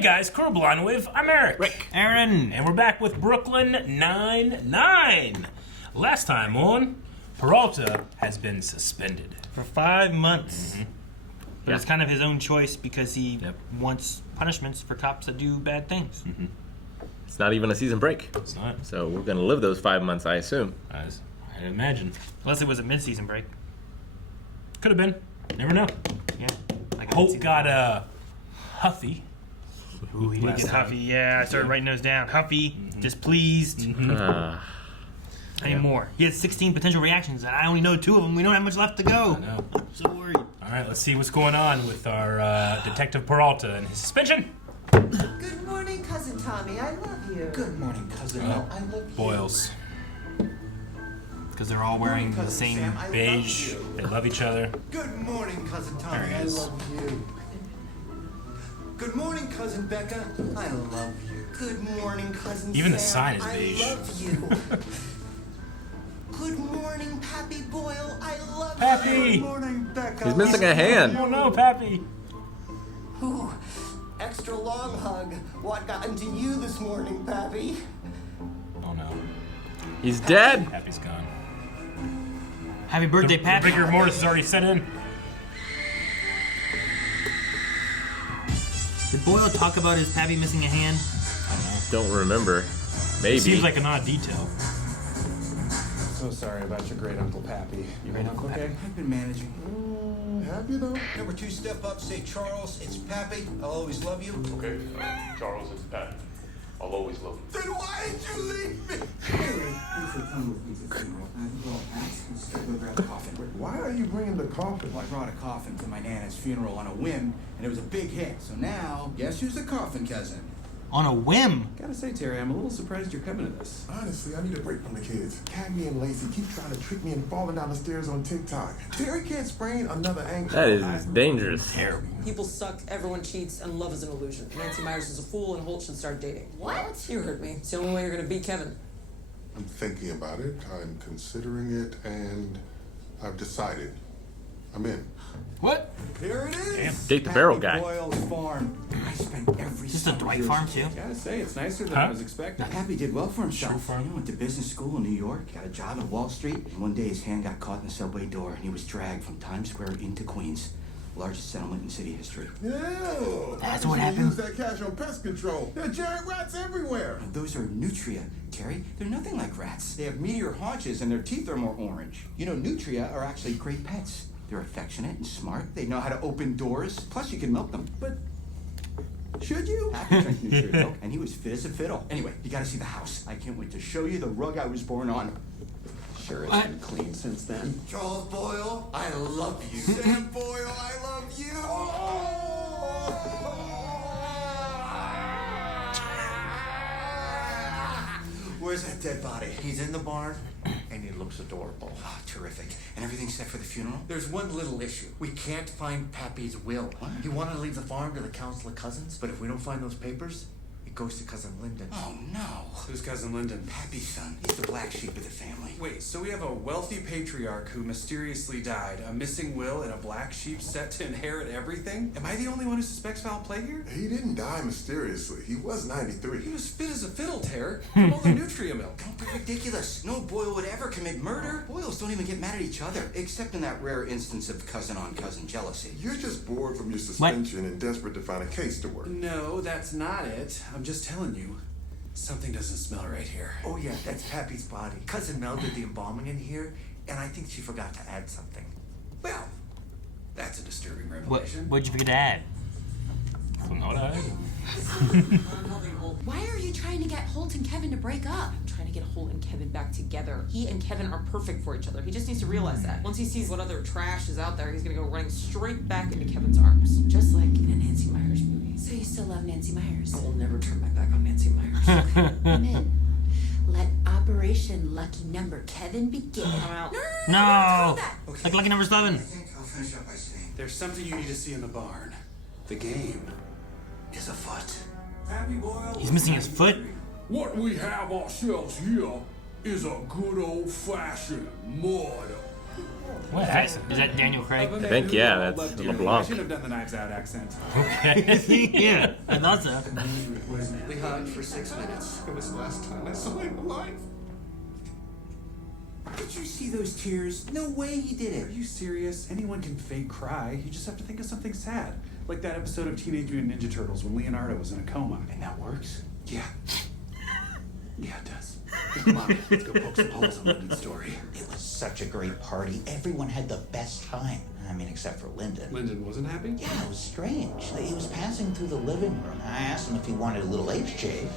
Hey guys, Corbline with, I'm Eric. Rick. Aaron. And we're back with Brooklyn Nine-Nine. Last time on, Peralta has been suspended. For 5 months. Mm-hmm. But it's kind of his own choice because he wants punishments for cops that do bad things. Mm-hmm. It's not even a season break. It's not. So we're going to live those 5 months, I assume. As I'd imagine. Unless it was a mid-season break. Could have been. Never know. Yeah. Hope got Huffy. Ooh, he did get Huffy. Yeah, I started writing those down. Huffy, displeased. I need more. He had 16 potential reactions, and I only know 2 of them. We don't have much left to go. I know. I'm so worried. All right, let's see what's going on with our Detective Peralta and his suspension. Good morning, Cousin Tommy. I love you. Good morning, Cousin Mel. I love you. Boyles. Because they're all wearing the same Sam. I Beige. love you. They love each other. Good morning, Cousin Tommy. There he I is. love you. Good morning, Cousin Becca. I love you. Good morning, Cousin Even the Sam. sign is beige. I love you. Good morning, Pappy Boyle. I love Pappy! you. Good morning, Becca. He's missing a hand. Oh no, Pappy. Ooh, extra long hug. What got into you this morning, Pappy? Oh no. He's dead. Pappy's gone. Happy birthday, The Pappy. rigor mortis has already set in. Did Boyle talk about his Pappy missing a hand? Don't remember. Maybe. Seems like an odd detail. So sorry about your great Uncle Pappy. Your great Uncle okay? I've been managing. Happy though? Number 2, step up, say Charles, it's Pappy, I'll always love you. Okay, Charles, it's Pat. I'll always love you. Then why did you leave me? Why are you bringing the coffin? Well, I brought a coffin to my Nana's funeral on a whim, and it was a big hit. So now, guess who's the coffin cousin? On a whim. Gotta say, Terry, I'm a little surprised you're coming to this. Honestly, I need a break from the kids. Cagney and Lacey keep trying to trick me and falling down the stairs on TikTok. Terry can't sprain another ankle. That is dangerous. Terrible. People suck, everyone cheats, and love is an illusion. Nancy Myers is a fool, and Holt should start dating. What? You heard me. It's the only way you're gonna beat Kevin. I'm thinking about it, I'm considering it, and I've decided. I'm in. What? Here it is. Date the barrel guy. Boyle's farm. I spent every Is this the summer Dwight here farm as a too? kid. Gotta say, it's nicer than Huh? I was expecting. Pappy did well for himself. True farm. You know, went to business school in New York, got a job at Wall Street, and one day his hand got caught in the subway door, and he was dragged from Times Square into Queens, largest settlement in city history. Yeah. That's I what should happened? Use that cash on pest control. There are giant rats everywhere. Now, those are nutria, Terry. They're nothing like rats. They have meteor haunches, and their teeth are more orange. You know, nutria are actually great pets. They're affectionate and smart. They know how to open doors. Plus, you can milk them. But should you? Happy drank nutria milk, and he was fit as a fiddle. Anyway, you gotta see the house. I can't wait to show you the rug I was born on. Sure, it's What? been clean since then. Charles Boyle, I love you. Sam Boyle, I love you. Where's that dead body? He's in the barn, and he looks adorable. Oh, terrific. And everything's set for the funeral? There's one little issue. We can't find Pappy's will. What? He wanted to leave the farm to the council of cousins, but if we don't find those papers, it goes to Cousin Lyndon. Oh, no. Who's Cousin Lyndon? Pappy's son. He's the black sheep of the family. Wait, so we have a wealthy patriarch who mysteriously died, a missing will, and a black sheep set to inherit everything? Am I the only one who suspects foul play here? He didn't die mysteriously. He was 93. He was fit as a fiddle, Terry, from all the nutria milk. Don't be ridiculous. No Boyle would ever commit murder. Boyles don't even get mad at each other, except in that rare instance of cousin-on-cousin jealousy. You're just bored from your suspension and desperate to find a case to work. No, that's not it. I'm just telling you. Something doesn't smell right here. Oh yeah, that's Pappy's body. Cousin Mel did the embalming in here, and I think she forgot to add something. Well, that's a disturbing What? revelation. What'd you forget to add? Why are you trying to get Holt and Kevin to break up? I'm trying to get Holt and Kevin back together. He and Kevin are perfect for each other. He just needs to realize that. Once he sees what other trash is out there, he's gonna go running straight back into Kevin's arms. Just like in a Nancy Myers movie. So you still love Nancy Myers? I will never turn my back on Nancy Myers. I'm in. Let Operation Lucky Number Kevin begin. I'm out. No! Like lucky number 7. I think I'll finish up by saying There's something you need to see in the barn. The game is afoot. Pappy Boyle. He's missing his foot. What we have ourselves here is a good old-fashioned murder. What accent? Is that Daniel Craig? I think, yeah, that's I LeBlanc. should have done the Knives Out accent. Okay. Yeah, I thought so. We hugged for 6 minutes. It was the last time I saw him alive. Did you see those tears? No way he did Are it. you serious? Anyone can fake cry. You just have to think of something sad. Like that episode of Teenage Mutant Ninja Turtles when Leonardo was in a coma. And that works? Yeah. Yeah, it does. Come on, let's go poke some holes in Lyndon's story. It was such a great party. Everyone had the best time. I mean, except for Lyndon. Lyndon wasn't happy? Yeah, it was strange. He was passing through the living room. I asked him if he wanted a little H-J,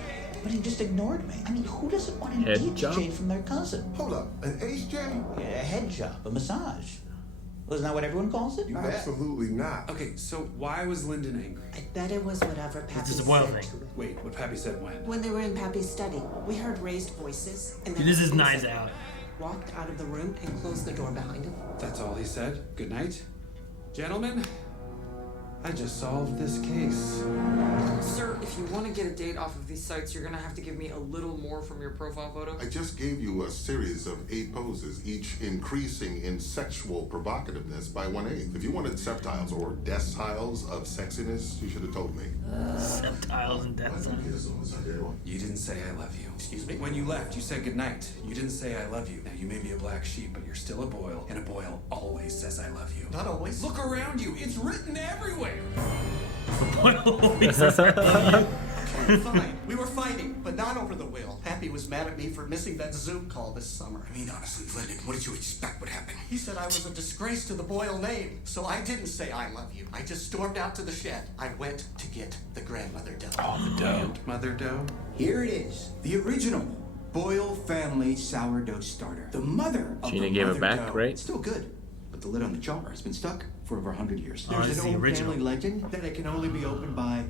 but he just ignored me. I mean, who doesn't want an Head H-J job? from their cousin? Hold up, an HJ? Yeah, a head job, a massage. Wasn't that what everyone calls it? Absolutely not. Okay, so why was Lyndon angry? I bet it was whatever Pappy This is a said. Boyle thing. Wait, what Pappy said when? When they were in Pappy's study, we heard raised voices, and then This is he Knives said- Out. Walked out of the room and closed the door behind him. That's all he said. Good night. Gentlemen, I just solved this case. Sir, if you want to get a date off of these sites, you're gonna have to give me a little more from your profile photo. I just gave you a series of 8 poses, each increasing in sexual provocativeness by 1/8. If you wanted septiles or deciles of sexiness, you should have told me. Septiles and death. You didn't say I love you. Excuse me? When you left, you said goodnight. You didn't say I love you. Now, you may be a black sheep, but you're still a Boyle, and a Boyle always says I love you. Not always. Look around you. It's written everywhere. Okay, fine. We were fighting, but not over the will. Pappy was mad at me for missing that Zoom call this summer. I mean, honestly, Lyndon, what did you expect would happen? He said I was a disgrace to the Boyle name, so I didn't say I love you. I just stormed out to the shed. I went to get the grandmother dough. Oh, the dough. Mother dough? Here it is, the original Boyle family sourdough starter. The mother of Gina the gave it mother back, dough. right? It's still good, but the lid on the jar has been stuck for over 100 years. Oh, There's it's an the old original. family legend that it can only be opened by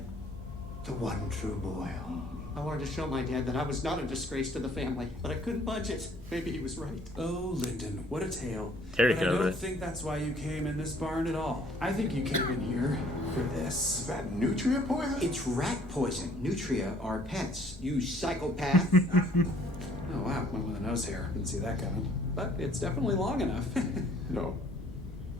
the One True Boyle. I wanted to show my dad that I was not a disgrace to the family, but I couldn't budge it. Maybe he was right. Oh, Lyndon, what a tale. Terry But I could have don't it. think that's why you came in this barn at all. I think you came in here for this. Is that nutria poison? It's rat poison. Nutria are pets. You psychopath. Oh, wow, one with a nose hair. Didn't see that coming. But it's definitely long enough. No.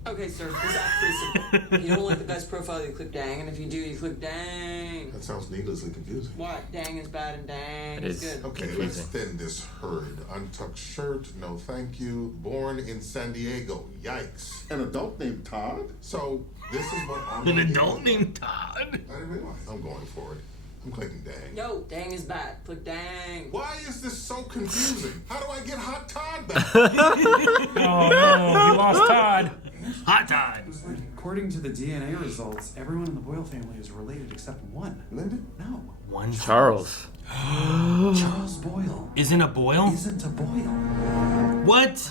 Okay, sir, this app's pretty simple. You don't like the guy's profile, you click dang, and if you do, you click dang. That sounds needlessly confusing. What? Dang is bad and dang It is is. good. Okay, let's thin this herd. Untucked shirt, no thank you. Born in San Diego, yikes. An adult named Todd? So, this is what I'm An gonna adult do. named Todd. I didn't realize. I'm going for it. I'm clicking dang. Yo, dang is bad. Click dang. Why is this so confusing? How do I get Hot Todd back? Oh no, we lost Todd. Hot Todd. According to the DNA results, everyone in the Boyle family is related except one. Lyndon? No. One Charles. Charles Boyle Isn't a Boyle? isn't a Boyle. What?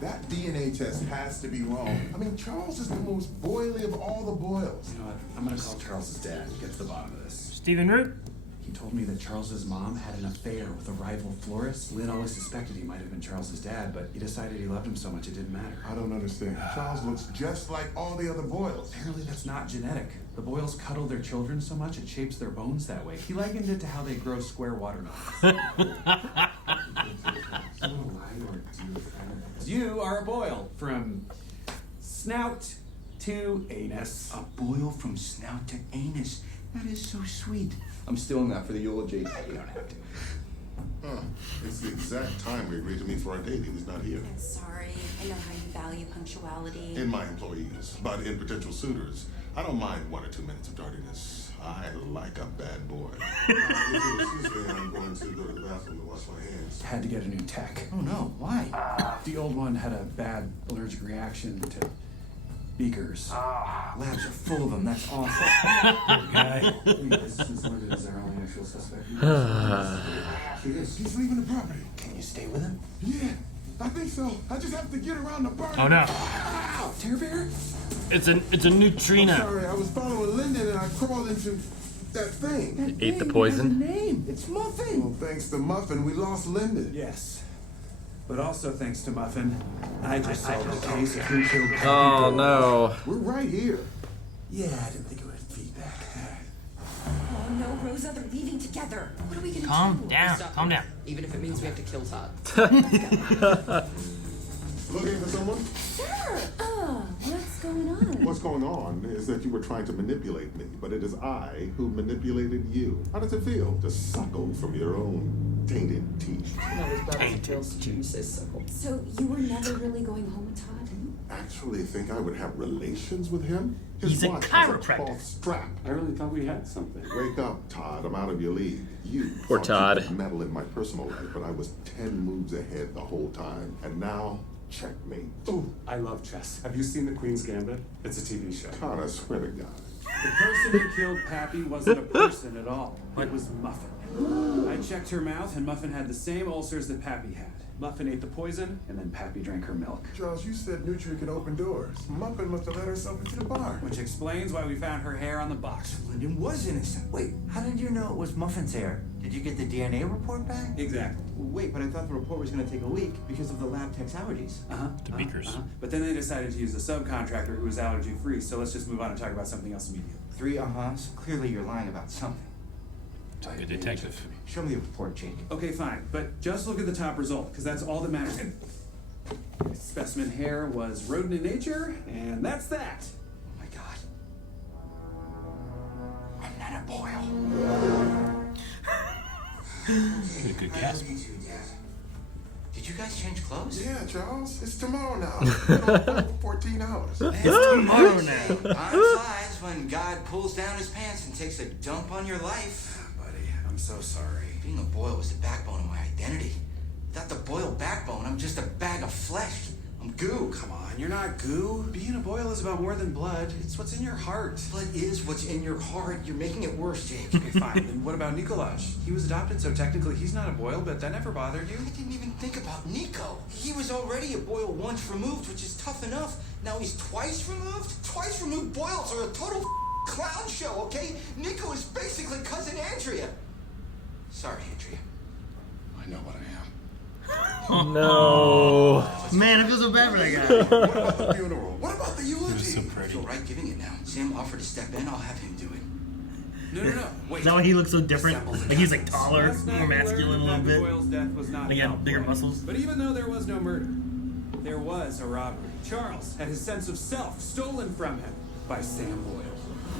That DNA test has to be wrong. I mean, Charles is the most boily of all the Boyles. You know what? I'm gonna call Charles's dad and get to the bottom of this. Stephen Root. He told me that Charles's mom had an affair with a rival florist. Lynn always suspected he might have been Charles's dad, but he decided he loved him so much it didn't matter. I don't understand. Charles looks just like all the other Boyles. Apparently that's not genetic. The Boyles cuddle their children so much it shapes their bones that way. He likened it to how they grow square watermelons. You are a Boyle from snout to anus. A Boyle from snout to anus. That is so sweet. I'm stealing that for the eulogy. You don't have to. Huh. It's the exact time we agreed to meet for our date. He was not here. I'm sorry. I know how you value punctuality. In my employees, but in potential suitors, I don't mind 1 or 2 minutes of tardiness. I like a bad boy. Excuse me, I'm going to go to the bathroom to wash my hands. Had to get a new tech. Oh no, why? The old one had a bad allergic reaction to beakers. Labs are full of them. That's awful. Since Lyndon is our only actual suspect. He's leaving the property. Can you stay with him? Yeah, I think so. I just have to get around the burn. Oh no. Ow! Tear bear? It's a neutrino. Sorry, I was following Lyndon and I crawled into that thing. Ate the poison. It has a name. It's Muffin. Well, thanks to Muffin, we lost Lyndon. Yes. But also thanks to Muffin, I just solved the case of who killed Pappy Oh Boyle. no. We're right here. Yeah, I didn't think it would have feedback. Oh no, Rosa, they're leaving together. What are we gonna Calm do? down. Stop Calm it. down. Even if it means we have to kill Todd. Looking for someone? Sure. What's going on? What's going on is that you were trying to manipulate me, but it is I who manipulated you. How does it feel to suckle from your own tainted teeth? Not as bad as it feels to you say suckle. So you were never really going home with Todd? Actually think I would have relations with him? His He's a watch has chiropractor. cloth strap. I really thought we had something. Wake up, Todd. I'm out of your league. You Poor thought Todd. you could meddle in my personal life, but I was 10 moves ahead the whole time. And now, checkmate. Ooh, I love chess. Have you seen The Queen's Gambit? It's a TV show. Todd, I swear to God. The person who killed Pappy wasn't a person at all. It was Muffin. I checked her mouth, and Muffin had the same ulcers that Pappy had. Muffin ate the poison, and then Pappy drank her milk. Charles, you said Nutria could open doors. Muffin must have let herself into the bar. Which explains why we found her hair on the box. Lyndon was innocent. Wait, how did you know it was Muffin's hair? Did you get the DNA report back? Exactly. Wait, but I thought the report was going to take a week because of the lab tech's allergies. To Beakers. But then they decided to use a subcontractor who was allergy-free, so let's just move on and talk about something else immediately. 3 uh-huhs? Clearly you're lying about something. Like a detective. Show me the report, Jake. Okay, fine, but just look at the top result, because that's all that matters. Specimen hair was rodent in nature, and that's that. Oh my God. I'm not a Boyle. Good guess. Did you guys change clothes? Yeah, Charles. It's tomorrow now. We're gonna go for 14 hours. It's tomorrow now. Time flies when God pulls down his pants and takes a dump on your life. Buddy, I'm so sorry. Being a Boyle was the backbone of my identity. Without the Boyle backbone, I'm just a bag of flesh. I'm goo. Come on, you're not goo. Being a Boyle is about more than blood. It's what's in your heart. Blood is what's in your heart. You're making it worse, Jake. Okay, fine. Then what about Nikolaj? He was adopted, so technically he's not a Boyle, but that never bothered you? I didn't even think about Nico. He was already a Boyle once removed, which is tough enough. Now he's twice removed? Twice removed Boyles are a total clown show, okay? Nico is basically cousin Andrea. Sorry, Andrea. I know what I am. No. Man, I feel so bad for that guy. What about the funeral? What about the eulogy? So I pretty. feel right giving it now. Sam offered to step in. I'll have him do it. No. Wait. Is that why he looks so different? Like he's like taller, Last night more we masculine a learned little that bit. Boyle's death was not Like he had foul bigger play. muscles. But even though there was no murder, there was a robbery. Charles had his sense of self stolen from him by Sam Boyle.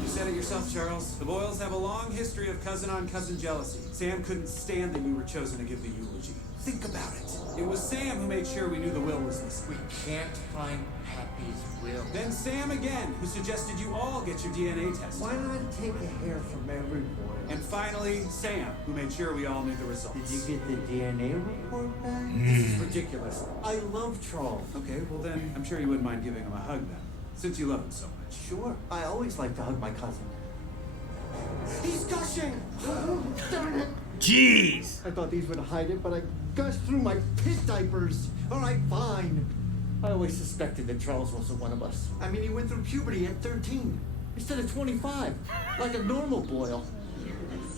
You said it yourself, Charles. The Boyles have a long history of cousin-on-cousin jealousy. Sam couldn't stand that we were chosen to give the eulogy. Think about it. It was Sam who made sure we knew the will was missing. We can't find Happy's will. Then Sam again, who suggested you all get your DNA tested. Why not take a hair from every Boyle? And finally, Sam, who made sure we all knew the results. Did you get the DNA report back? This is ridiculous. I love Charles. Okay, well then, I'm sure you wouldn't mind giving him a hug then, since you love him so much. Sure. I always like to hug my cousin. He's gushing! Darn it! Jeez! I thought these would hide it, but I gushed through my pit diapers. All right, fine. I always suspected that Charles wasn't one of us. I mean, he went through puberty at 13 instead of 25, like a normal Boyle.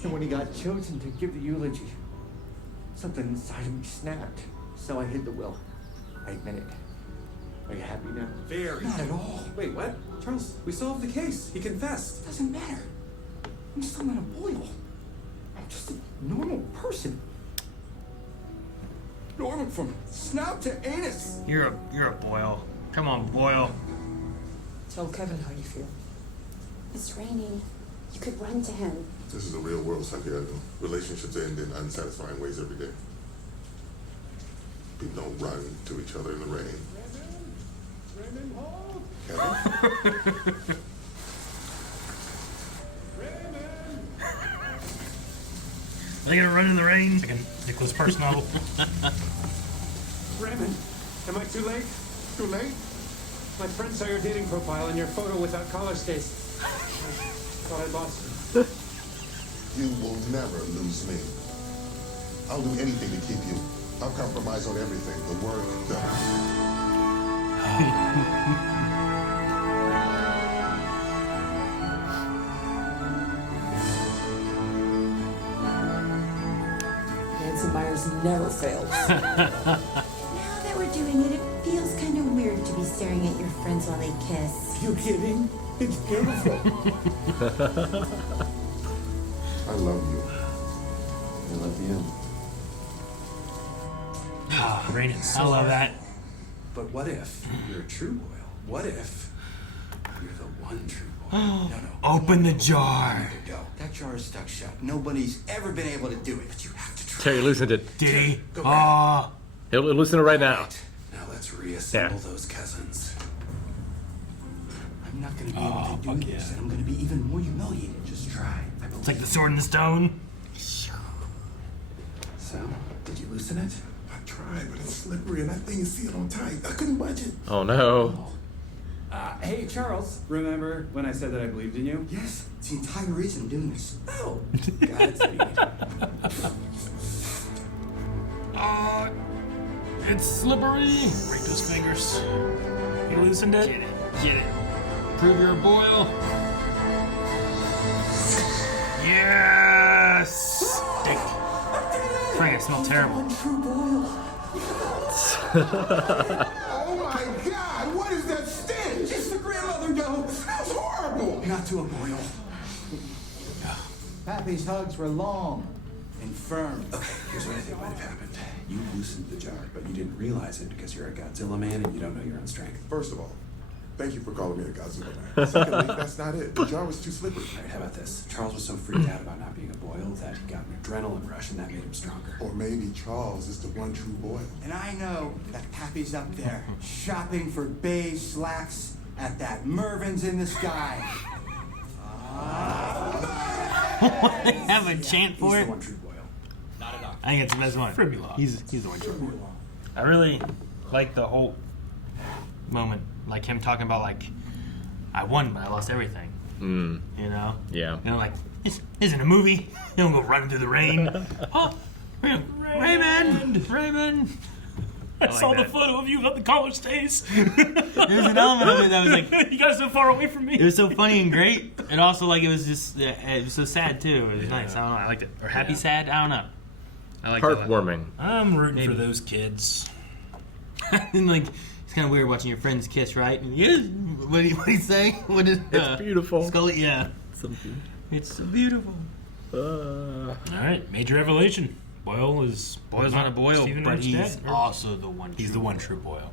And when he got chosen to give the eulogy, something inside of me snapped. So I hid the will. I admit it. Are you happy now? Very. Not at all. Wait, what? Charles, we solved the case. He confessed. Doesn't matter. I'm still not a Boyle. I'm just a normal person. Normal from snout to anus. You're a Boyle. Come on, Boyle. Tell Kevin how you feel. It's raining. You could run to him. This is the real world, Santiago. Relationships end in unsatisfying ways every day. People don't run to each other in the rain. Kevin? Are they gonna run in the rain? Like a Nicholas Parks novel. Raymond, am I too late? Too late? My friend saw your dating profile and your photo without collar stays. Thought I lost you. You will never lose me. I'll do anything to keep you. I'll compromise on everything. The work, Nancy Myers never fails. Now that we're doing it, it feels kind of weird to be staring at your friends while they kiss. You kidding? It's beautiful. I love you. I love you. Ah, raining so I love hard. that. But what if you're a true Boyle? What if you're the one true Boyle? No. Open the jar. Go. That jar is stuck shut. Nobody's ever been able to do it, but you have to try. Terry loosened it. Did he? Go Oh. He'll loosen it right now. Now let's reassemble those cousins. I'm not going to be able to do this, and I'm going to be even more humiliated. Just try. It's like the sword and the stone. So, did you loosen it? I tried, but it's slippery and that thing is sealed on tight. I couldn't budge it. Oh no. Hey, Charles. Remember when I said that I believed in you? Yes, it's the entire reason I'm doing this. Oh, Godspeed. It's slippery. Break those fingers. You loosened it? Get it. Prove you're a Boyle. Yes! Dick. Frank, I smell terrible. One true Boyle. Oh my God! What is that stench? It's the grandmother dough. That's horrible. Not to a Boyle. Pappy's hugs were long and firm. Okay, here's what I think might have happened. You loosened the jar, but you didn't realize it because you're a Godzilla man and you don't know your own strength. First of all, thank you for calling me a Godzilla man. Secondly, that's not it. The jar was too slippery. All right, how about this? Charles was so freaked out about not being a Boyle that he got an adrenaline rush and that made him stronger. Or maybe Charles is the one true Boyle. And I know that Pappy's up there shopping for beige slacks at that Mervin's in the sky. They have a chant for He's it. the one true Boyle. I think it's the best one. He's the one true Boyle. I really like the whole moment, like him talking about like, I won, but I lost everything. You know? Yeah. You know, like this isn't a movie. You don't go running through the rain. Oh, Raymond. I saw the photo of you at the college days. There's an element of it that was like, you guys so far away from me. it was so funny and great, and also like it was just it was so sad too. It was nice. I don't know. I liked it. Or happy, sad. I don't know. I like Heartwarming. I'm rooting for those kids. And like it's kind of weird watching your friends kiss, right? And what do you say? What is It's beautiful. Scully? Yeah. Something. It's so beautiful. All right, major revelation. Boyle's not a Boyle, Stephen but Wright's he's dad, also the one. He's the one true Boyle.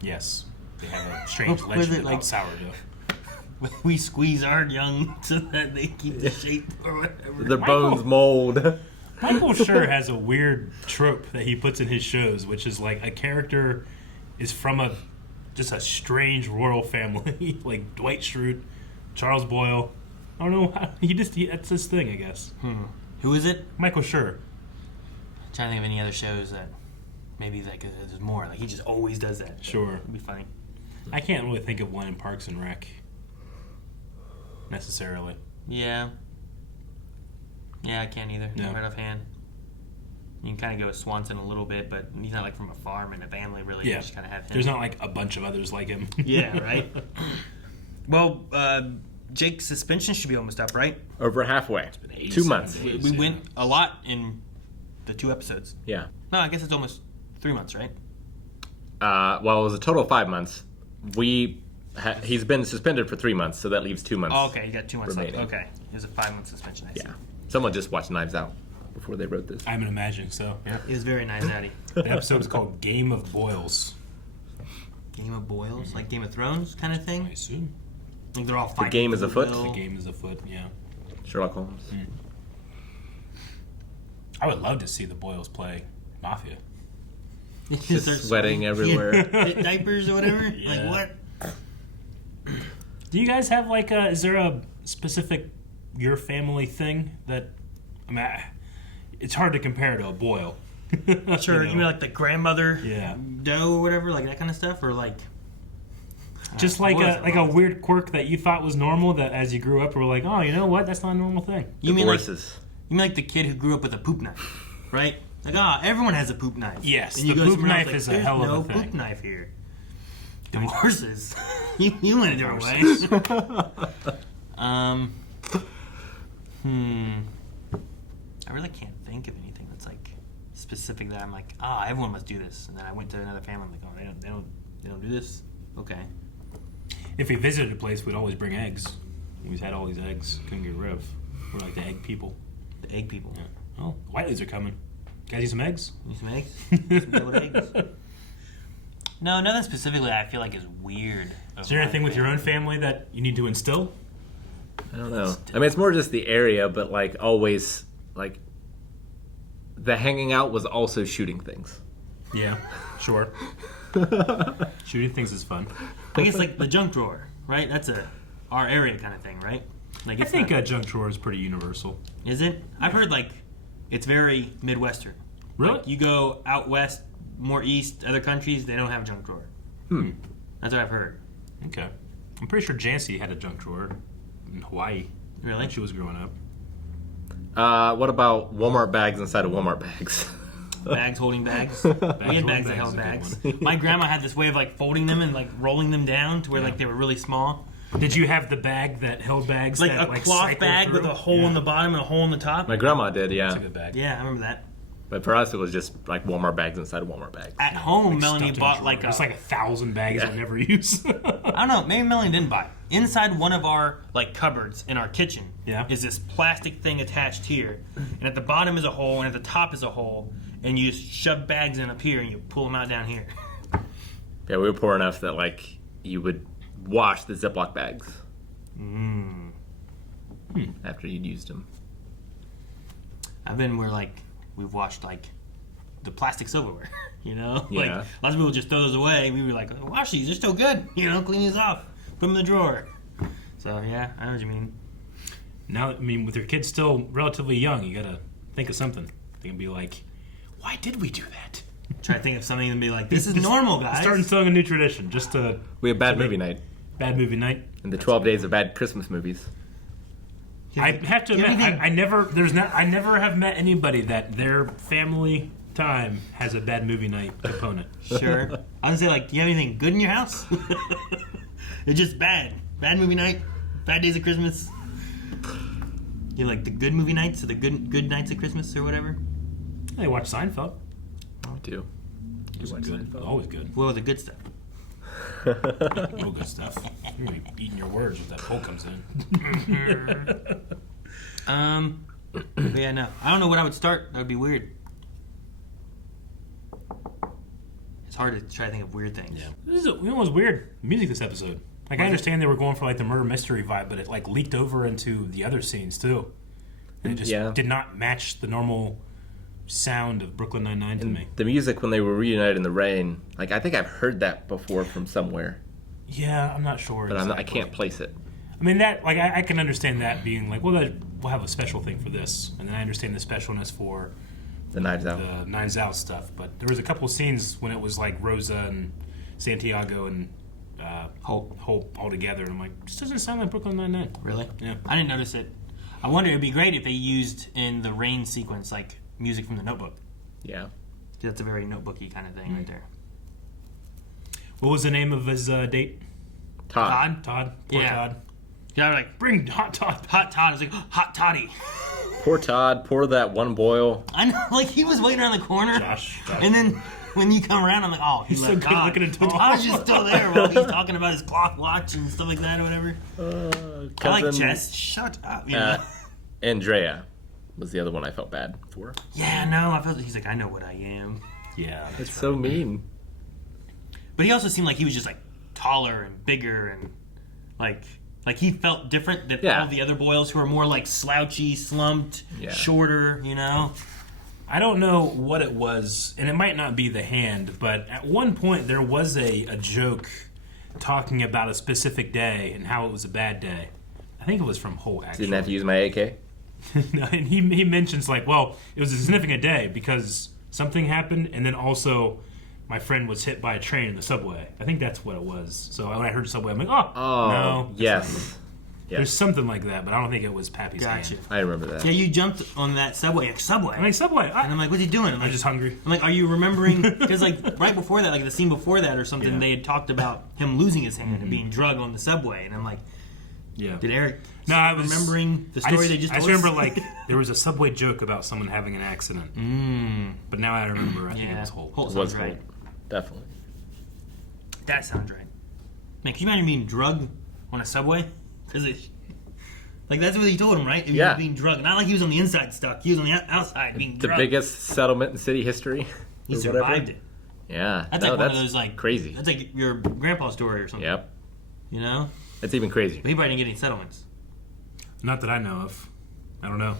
Yes, they have a strange Was legend it about like- sourdough. We squeeze our young so that they keep the shape or whatever. Their bones mold. Michael Schur has a weird trope that he puts in his shows, which is like a character is from just a strange royal family, like Dwight Schrute, Charles Boyle. I don't know how that's his thing, I guess. Who is it? Michael Schur. I'm trying to think of any other shows that maybe like there's more. Like he just always does that. Sure. It'd be funny. I can't really think of one in Parks and Rec necessarily. Yeah. Yeah, I can't either. No. Not right offhand. You can kind of go with Swanson a little bit, but he's not like from a farm and a family, really. Yeah. You just kind of have him. There's not like a bunch of others like him. Yeah, right? Well, Jake's suspension should be almost up, right? Over halfway. 2 months. We went a lot in the 2 episodes. Yeah. No, I guess it's almost 3 months, right? Well, it was a total of 5 months. He's been suspended for 3 months, so that leaves 2 months. Oh, okay. You got 2 months remaining. left. Okay. It was a 5-month suspension, I see. Yeah. Someone just watched Knives Out before they wrote this. I'm imagining so. Yeah. It was very nice, Daddy. The episode is called Game of Boyles. Game of Boyles? Like Game of Thrones kind of thing? I assume. Like they're all fighting. The game is for afoot? will. The game is afoot, yeah. Sherlock Holmes. I would love to see the Boyles play Mafia. Just sweating everywhere. Fit diapers or whatever? Yeah. Like what? Do you guys have like is there a specific your family thing that, I mean, it's hard to compare to a Boyle. Sure, you mean like the grandmother Yeah. dough or whatever, like that kind of stuff? Or like... Just like a weird quirk that you thought was normal that as you grew up were like, oh, you know what? That's not a normal thing. You mean Divorces. you mean like the kid who grew up with a poop knife, right? Like, everyone has a poop knife. Yes, and you the go poop somewhere else knife is a "There's hell of a no thing." poop knife here. Divorces. you went a different way. I really can't think of anything that's like specific that I'm like, everyone must do this. And then I went to another family, I'm like, they don't do this. Okay. If we visited a place, we'd always bring eggs. We had all these eggs. Couldn't get rid of. We're like the egg people. The egg people. Yeah. Oh, Whiteleys are coming. Guys, need some eggs? Need some eggs? Some deviled eggs. No, nothing specifically I feel like is weird. Is there anything with your own family that you need to instill? I don't know. I mean, it's more just the area, but like always, like the hanging out was also shooting things. Yeah, sure. Shooting things is fun. I guess like the junk drawer, right? That's our area kind of thing, right? Like I think a junk drawer is pretty universal. Is it? I've heard like it's very Midwestern. Really? Like, you go out west, more east, other countries, they don't have a junk drawer. That's what I've heard. Okay. I'm pretty sure Jancy had a junk drawer in Hawaii. Really? When she was growing up. What about Walmart bags inside of Walmart bags? Bags holding bags. We had bags that held bags. My grandma had this way of like folding them and like rolling them down to where like they were really small. Did you have the bag that held bags? Like that, a cloth bag through? with a hole in the bottom and a hole in the top? My grandma did, yeah. That's a good bag. Yeah, I remember that. But for us, it was just like Walmart bags inside of Walmart bags. At home, Like Melanie stuffed in bought a like drawer. It's like 1,000 bags I never use. I don't know. Maybe Melanie didn't buy it. Inside one of our like cupboards in our kitchen is this plastic thing attached here, and at the bottom is a hole, and at the top is a hole, and you just shove bags in up here, and you pull them out down here. Yeah, we were poor enough that like you would wash the Ziploc bags after you'd used them. I've been where like we've washed like the plastic silverware, you know? Yeah. Like lots of people just throw those away. We were like, wash these, they're still good, you know, clean these off, put them in the drawer. So yeah, I know what you mean. Now, I mean, with your kids still relatively young, you gotta think of something. They can be like, why did we do that? Try to think of something and be like, this is normal, guys. Start instilling a new tradition, just to... We have bad movie night. Bad movie night? And the 12 days of bad Christmas movies. I have to admit, I never have met anybody that their family time has a bad movie night component. Sure. I was gonna say, like, do you have anything good in your house? It's just bad. Bad movie night, bad days of Christmas. You like the good movie nights or the good nights of Christmas or whatever? I watch Seinfeld. Oh, too. Always good. Always good. What was the good stuff? No good stuff. You're gonna be eating your words if that poll comes in. Yeah, no. I don't know what I would start. That would be weird. It's hard to try to think of weird things. Yeah. This is almost weird music this episode. Like, I understand they were going for like the murder mystery vibe, but it like leaked over into the other scenes too. And it just did not match the normal sound of Brooklyn Nine-Nine to me. The music when they were reunited in the rain, like I think I've heard that before from somewhere. Yeah, I'm not sure. But I can't place it. I mean, that like I can understand that being like, well, we'll have a special thing for this, and then I understand the specialness for the Knives Out, stuff. But there was a couple of scenes when it was like Rosa and Santiago and Holt all together, and I'm like, this doesn't sound like Brooklyn Nine-Nine. Really? Yeah. I didn't notice it. I wonder, it'd be great if they used in the rain sequence like music from The Notebook. Yeah. That's a very Notebooky kind of thing right there. What was the name of his date? Todd. Todd. Poor Todd. Yeah, like, bring hot Todd. Hot Todd. I was like, hot Toddy. Poor Todd. Poor that one Boyle. I know, like, he was waiting around the corner. Josh. And then when you come around, I'm like, oh, he's so good looking and tall. But Todd's just still there while he's talking about his clock watch and stuff like that or whatever. I like chess. Shut up. You know? Andrea was the other one I felt bad for. Yeah, no, I felt he's like, I know what I am. Yeah. It's so mean. But he also seemed like he was just like taller and bigger and like he felt different than all the other Boyles who are more like slouchy, slumped, shorter, you know? I don't know what it was, and it might not be the hand, but at one point there was a joke talking about a specific day and how it was a bad day. I think it was from Holt, actually. Didn't have to use my AK? No, and he mentions like, well, it was a significant day because something happened, and then also my friend was hit by a train in the subway. I think that's what it was. So when I heard subway, I'm like, oh no. Yes. There's something like that, but I don't think it was Pappy's hand. I remember that. Yeah, you jumped on that subway. Like, Subway? I'm like, Subway. And I'm like, what's he doing? I'm just hungry. I'm like, are you remembering? Because like right before that, like the scene before that or something, they had talked about him losing his hand and being drugged on the subway. And I'm like, did Eric I was remembering the story they just told us? I just remember like there was a subway joke about someone having an accident. But now I remember, I think it was Holt. Holt sounds right. Definitely. That sounds right. Man, can you imagine being drugged on a subway? Because like that's what he told him, right? He was being drugged. Not like he was on the inside stuck. He was on the outside being drugged. The biggest settlement in city history. He survived it. Yeah. That's like one of those like crazy. That's like your grandpa's story or something. Yep. You know? That's even crazier. But he probably didn't get any settlements. Not that I know of. I don't know.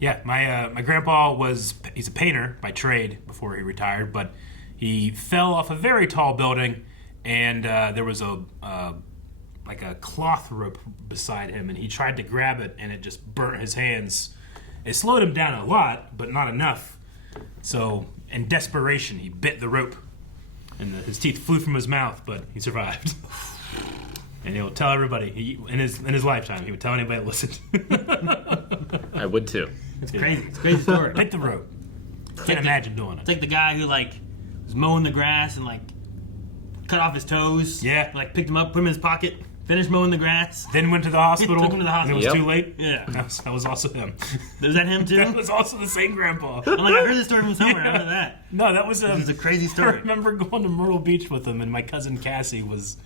Yeah, my grandpa he's a painter by trade before he retired, but he fell off a very tall building, and there was a cloth rope beside him, and he tried to grab it, and it just burnt his hands. It slowed him down a lot, but not enough. So, in desperation, he bit the rope, and his teeth flew from his mouth, but he survived. And he'll tell everybody in his lifetime. He would tell anybody to listen. I would too. It's crazy. It's a crazy story. Bit the rope. Can't imagine doing it. It's like the guy who was mowing the grass and cut off his toes. Yeah. Picked him up, put him in his pocket, finished mowing the grass. Then went to the hospital. Took him to the hospital. And it was too late. Yeah. That was also him. Was that him too? That was also the same grandpa. I'm I heard this story from somewhere. I know that. No, that was him. This is a crazy story. I remember going to Myrtle Beach with him, and my cousin Cassie was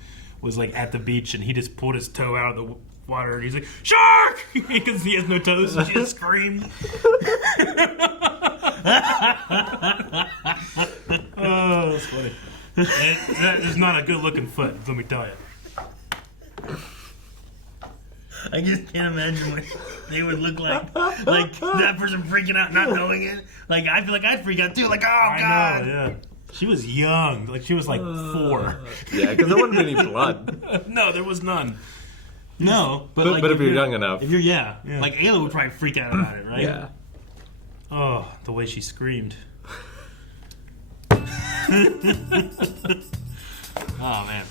at the beach, and he just pulled his toe out of the water, and he's like, "Shark!" Because he has no toes, so she just screamed. Oh, that's funny. That is not a good-looking foot, let me tell you. I just can't imagine what they would look like. That person freaking out, not knowing it. I feel like I'd freak out too. Oh, God. I know, yeah. She was young. She was 4. Yeah, because there wasn't any blood. No, there was none. No, but if you're young enough. If you're, Ayla would probably freak out about it, right? Yeah. Oh, the way she screamed. Oh, man.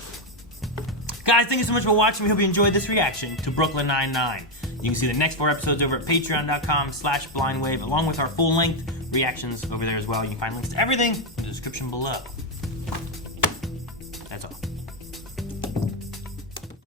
Guys, thank you so much for watching. We hope you enjoyed this reaction to Brooklyn Nine-Nine. You can see the next 4 episodes over at patreon.com/blindwave, along with our full-length reactions over there as well. You can find links to everything in the description below. That's all.